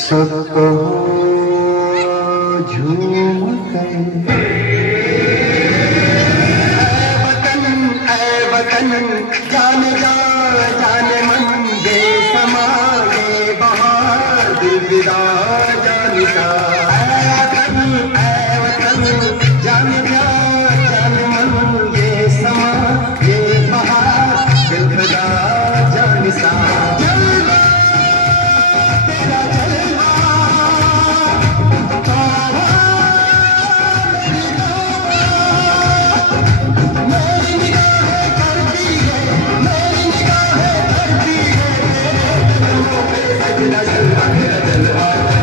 सबको झूम कर ऐ वतन जाने जा जाने मन दे समा दे बहार दिल विदा जाने का ऐ वतन जाने जा जाने मन दे समा दे बहार दिल विदा जाने सा Let's go.